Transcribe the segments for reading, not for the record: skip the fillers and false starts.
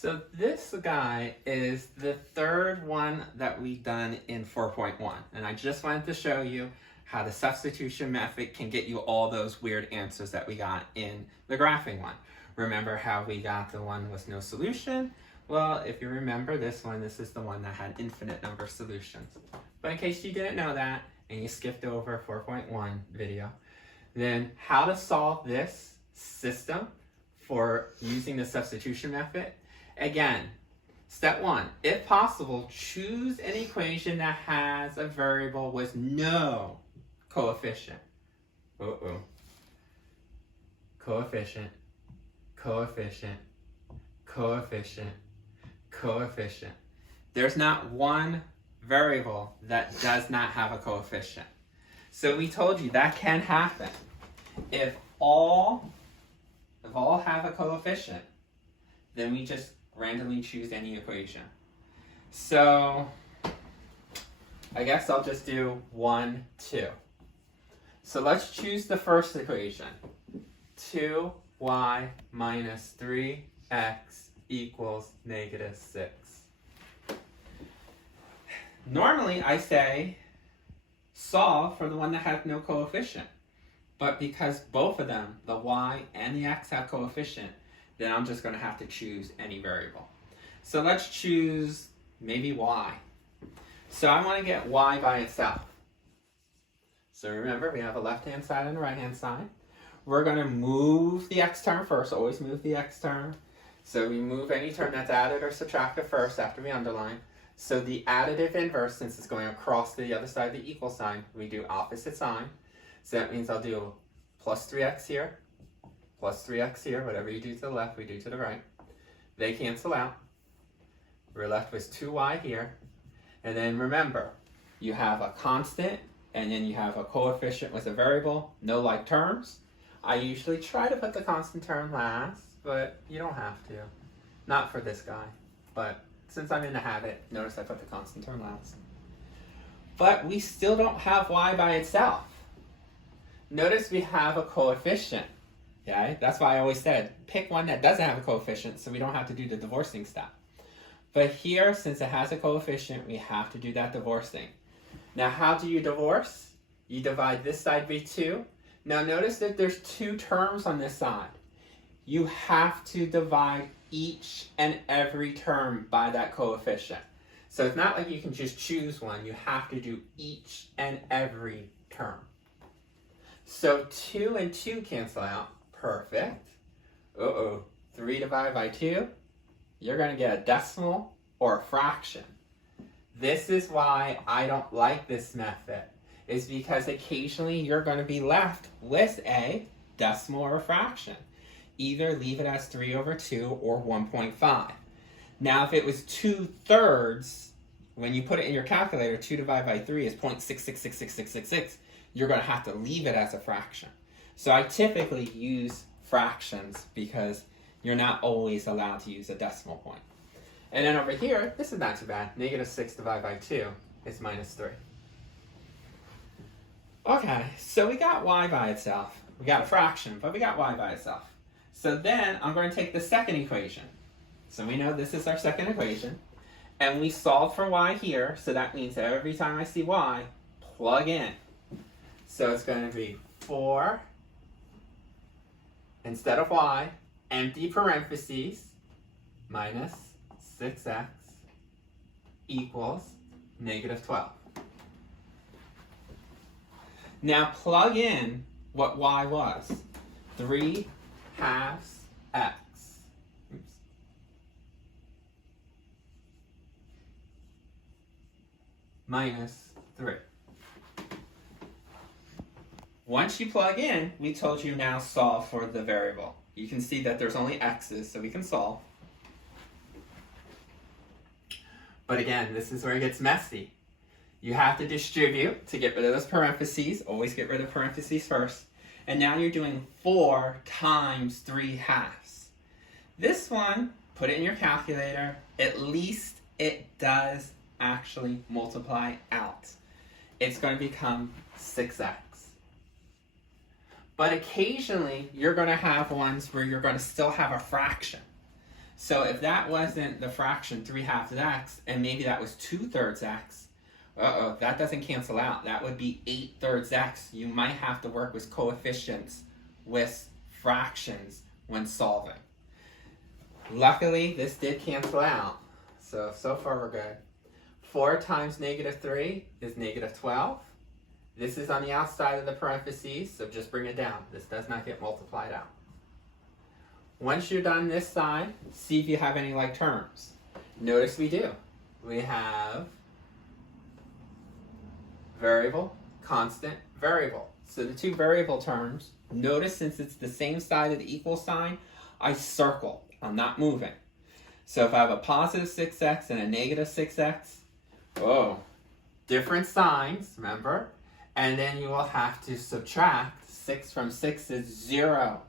So this guy is the third one that we've done in 4.1. And I just wanted to show you how the substitution method can get you all those weird answers that we got in the graphing one. Remember how we got the one with no solution? Well, if you remember this one, this is the one that had infinite number of solutions. But in case you didn't know that, and you skipped over 4.1 video, then how to solve this system for using the substitution method. Again, step one, if possible, choose an equation that has a variable with no coefficient. Coefficient, coefficient, coefficient, coefficient. There's not one variable that does not have a coefficient. So we told you that can happen. If all have a coefficient, then we just randomly choose any equation. So I guess I'll just do 1, 2. So let's choose the first equation. 2y minus 3x equals negative 6. Normally I say solve for the one that has no coefficient. But because both of them, the y and the x, have coefficient, then I'm just going to have to choose any variable. So let's choose maybe y. So I want to get y by itself. So remember, we have a left-hand side and a right-hand side. We're going to move the x term first. Always move the x term. So we move any term that's added or subtracted first after we underline. So the additive inverse, since it's going across the other side of the equal sign, we do opposite sign. So that means I'll do plus 3x here, plus 3x here. Whatever you do to the left, we do to the right. They cancel out. We're left with 2y here. And then remember, you have a constant, and then you have a coefficient with a variable, no like terms. I usually try to put the constant term last, but you don't have to. Not for this guy. But since I'm in the habit, notice I put the constant term last. But we still don't have y by itself. Notice we have a coefficient, okay? That's why I always said, pick one that doesn't have a coefficient so we don't have to do the divorcing step. But here, since it has a coefficient, we have to do that divorcing. Now, how do you divorce? You divide this side by 2. Now, notice that there's 2 terms on this side. You have to divide each and every term by that coefficient. So it's not like you can just choose one. You have to do each and every term. So 2 and 2 cancel out. Perfect. 3 divided by 2. You're going to get a decimal or a fraction. This is why I don't like this method. Is because occasionally you're going to be left with a decimal or a fraction. Either leave it as 3 over 2 or 1.5. Now if it was 2/3, when you put it in your calculator, 2 divided by 3 is 0.66666666. You're going to have to leave it as a fraction. So I typically use fractions because you're not always allowed to use a decimal point. And then over here, this is not too bad. Negative 6 divided by 2 is minus 3. Okay, so we got y by itself. We got a fraction, but we got y by itself. So then I'm going to take the second equation. So we know this is our second equation. And we solve for y here, so that means that every time I see y, plug in. So it's going to be 4, instead of y, empty parentheses, minus 6x equals negative 12. Now plug in what y was. 3 halves x. Minus 3. Once you plug in, we told you now solve for the variable. You can see that there's only x's, so we can solve. But again, this is where it gets messy. You have to distribute to get rid of those parentheses. Always get rid of parentheses first. And now you're doing 4 times 3 halves. This one, put it in your calculator. At least it does actually multiply out. It's going to become 6x. But occasionally, you're going to have ones where you're going to still have a fraction. So if that wasn't the fraction 3/2 x, and maybe that was 2/3 x, that doesn't cancel out. That would be 8/3 x. You might have to work with coefficients with fractions when solving. Luckily, this did cancel out. So far we're good. 4 times -3 is -12. This is on the outside of the parentheses, so just bring it down. This does not get multiplied out. Once you're done this side, see if you have any like terms. Notice we do. We have variable, constant, variable. So the two variable terms, notice since it's the same side of the equal sign, I circle. I'm not moving. So if I have a positive 6x and a negative 6x, different signs, remember? And then you will have to subtract 6 from 6 is 0.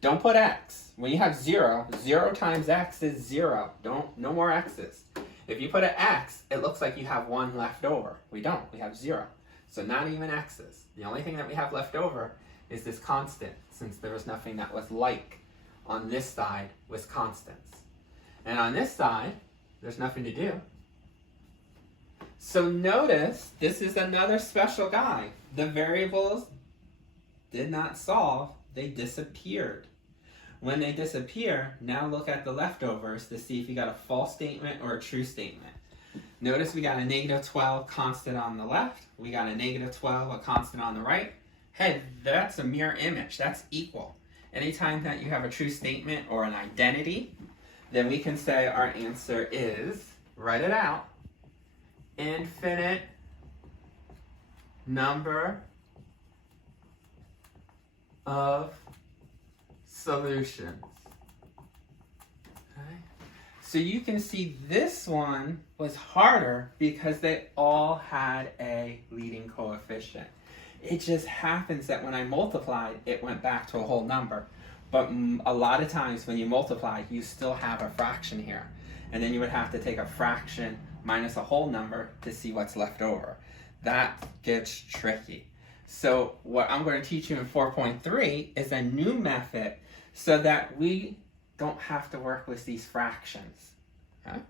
Don't put x. When you have 0, 0 times x is 0. No more x's. If you put an x, it looks like you have 1 left over. We don't. We have 0. So not even x's. The only thing that we have left over is this constant, since there was nothing that was like on this side with constants. And on this side, there's nothing to do. So notice, this is another special guy. The variables did not solve, they disappeared. When they disappear, now look at the leftovers to see if you got a false statement or a true statement. Notice we got a -12 constant on the left, we got a -12, a constant on the right. Hey, that's a mirror image, that's equal. Anytime that you have a true statement or an identity, then we can say our answer is, write it out, infinite number of solutions. Okay. So you can see this one was harder because they all had a leading coefficient. It just happens that when I multiplied, it went back to a whole number. But a lot of times when you multiply, you still have a fraction here. And then you would have to take a fraction minus a whole number to see what's left over. That gets tricky. So what I'm going to teach you in 4.3 is a new method so that we don't have to work with these fractions. Okay?